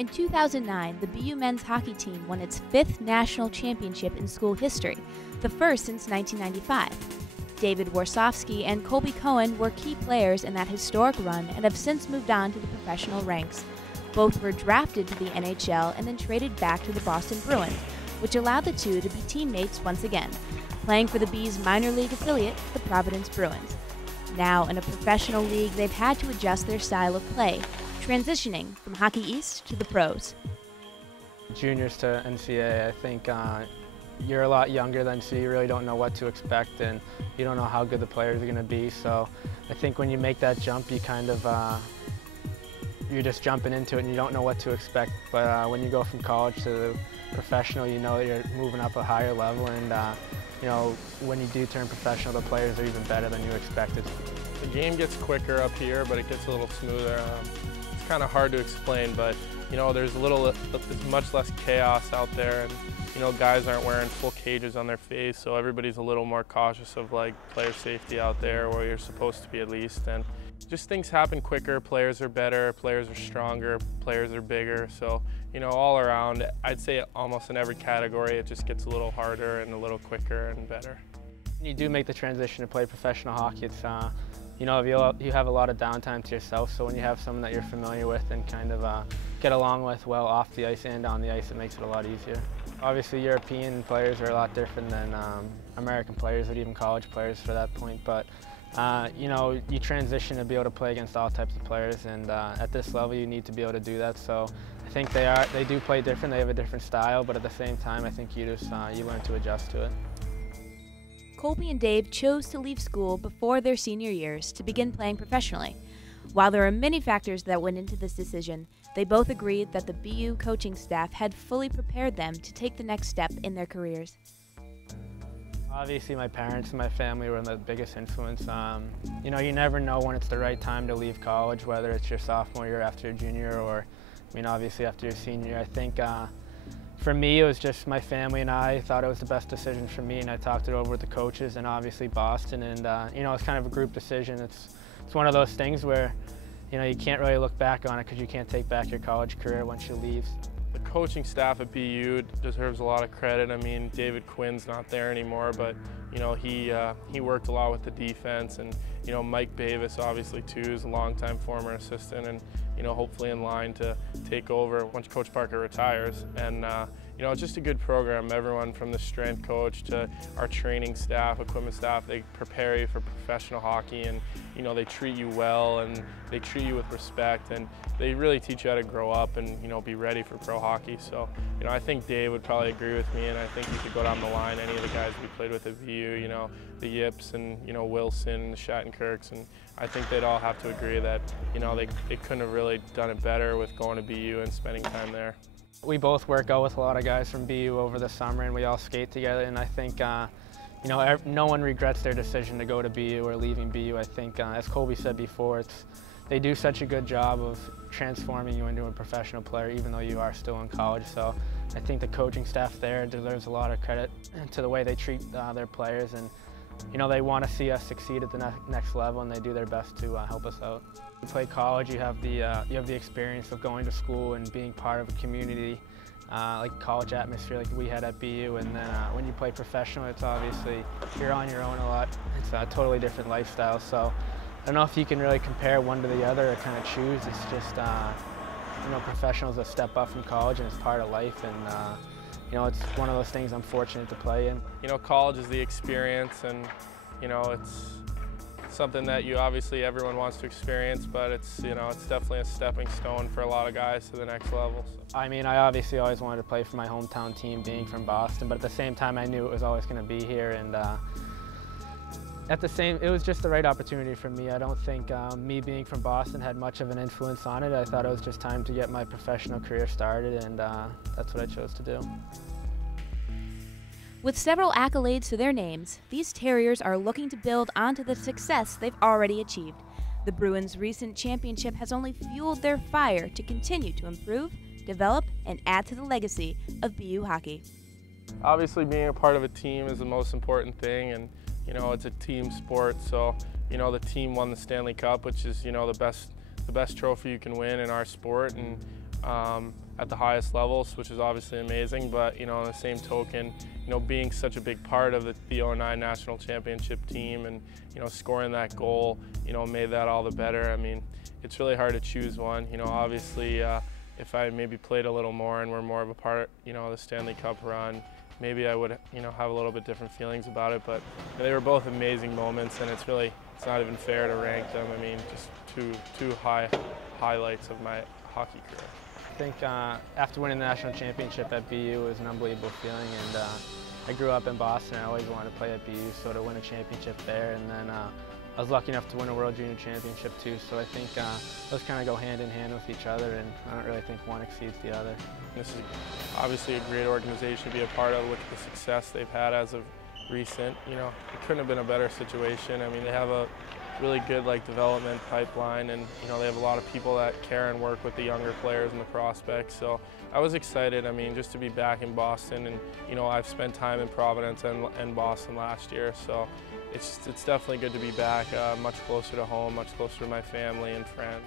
In 2009, the BU men's hockey team won its 5th national championship in school history, the first since 1995. David Warsofsky and Colby Cohen were key players in that historic run and have since moved on to the professional ranks. Both were drafted to the NHL and then traded back to the Boston Bruins, which allowed the two to be teammates once again, playing for the Bees' minor league affiliate, the Providence Bruins. Now, in a professional league, they've had to adjust their style of play, transitioning from Hockey East to the pros. Juniors to NCAA, I think you're a lot younger then, so you really don't know what to expect and you don't know how good the players are going to be. So I think when you make that jump, you kind of, you're just jumping into it and you don't know what to expect. But when you go from college to professional, you know that you're moving up a higher level, and you know, when you do turn professional, the players are even better than you expected. The game gets quicker up here, but it gets a little smoother. It's kind of hard to explain, but you know, there's much less chaos out there, and you know, guys aren't wearing full cages on their face, so everybody's a little more cautious of like player safety out there, where you're supposed to be at least. And just things happen quicker. Players are better, players are stronger, players are bigger. So you know, all around, I'd say almost in every category, it just gets a little harder and a little quicker and better. When you do make the transition to play professional hockey, it's you know, you have a lot of downtime to yourself, so when you have someone that you're familiar with and kind of get along with well off the ice and on the ice, it makes it a lot easier. Obviously, European players are a lot different than American players or even college players for that point, but you know, you transition to be able to play against all types of players, and at this level you need to be able to do that. So I think they do play different, they have a different style, but at the same time I think you learn to adjust to it. Colby and Dave chose to leave school before their senior years to begin playing professionally. While there are many factors that went into this decision, they both agreed that the BU coaching staff had fully prepared them to take the next step in their careers. Obviously, my parents and my family were the biggest influence. You know, you never know when it's the right time to leave college, whether it's your sophomore year after your junior, or, I mean, obviously after your senior year. I think for me, it was just my family and I thought it was the best decision for me, and I talked it over with the coaches and obviously Boston, and you know, it's kind of a group decision. It's one of those things where, you know, you can't really look back on it because you can't take back your college career once you leave. The coaching staff at BU deserves a lot of credit. I mean, David Quinn's not there anymore, but you know, he worked a lot with the defense, and you know, Mike Bavis obviously too is a longtime former assistant, and you know, hopefully in line to take over once Coach Parker retires. And you know, it's just a good program. Everyone from the strength coach to our training staff, equipment staff, they prepare you for professional hockey, and you know, they treat you well and they treat you with respect, and they really teach you how to grow up and you know, be ready for pro hockey. So you know, I think Dave would probably agree with me, and I think you could go down the line, any of the guys we played with at VU, you know, the Yips and you know, Wilson, the Shattenkirks, and I think they'd all have to agree that you know, they couldn't have really done it better with going to BU and spending time there. We both work out with a lot of guys from BU over the summer, and we all skate together, and I think you know, no one regrets their decision to go to BU or leaving BU. I think, as Colby said before, they do such a good job of transforming you into a professional player even though you are still in college. So I think the coaching staff there deserves a lot of credit to the way they treat their players, and you know, they want to see us succeed at the next level, and they do their best to help us out. You play college, you have the experience of going to school and being part of a community, like college atmosphere like we had at BU, and then when you play professional, it's obviously, you're on your own a lot. It's a totally different lifestyle, so I don't know if you can really compare one to the other or kind of choose. It's just, you know, professional is a step up from college, and it's part of life, and you know, it's one of those things I'm fortunate to play in. You know, college is the experience, and you know, it's something that everyone wants to experience, but it's, you know, it's definitely a stepping stone for a lot of guys to the next level. So. I mean, I obviously always wanted to play for my hometown team, being from Boston, but at the same time I knew it was always going to be here, and it was just the right opportunity for me. I don't think me being from Boston had much of an influence on it. I thought it was just time to get my professional career started, and that's what I chose to do. With several accolades to their names, these Terriers are looking to build onto the success they've already achieved. The Bruins' recent championship has only fueled their fire to continue to improve, develop, and add to the legacy of BU hockey. Obviously, being a part of a team is the most important thing, and you know, it's a team sport, so you know, the team won the Stanley Cup, which is, you know, the best trophy you can win in our sport, and at the highest levels, which is obviously amazing. But on the same token, being such a big part of the 2009 national championship team and scoring that goal, made that all the better. I mean, it's really hard to choose one. Obviously, if I maybe played a little more and were more of a part, of the Stanley Cup run, maybe I would, have a little bit different feelings about it. But they were both amazing moments, and it's not even fair to rank them. I mean, just two highlights of my hockey career. I think after winning the national championship at BU, it was an unbelievable feeling, and I grew up in Boston. I always wanted to play at BU, so to win a championship there, and then I was lucky enough to win a World Junior Championship too. So I think those kind of go hand in hand with each other, and I don't really think one exceeds the other. This is obviously a great organization to be a part of. Look at the success they've had as of recent. It couldn't have been a better situation. I mean, they have a really good development pipeline, and they have a lot of people that care and work with the younger players and the prospects. So I was excited. I mean, just to be back in Boston, and I've spent time in Providence and Boston last year, so it's definitely good to be back, much closer to home, much closer to my family and friends.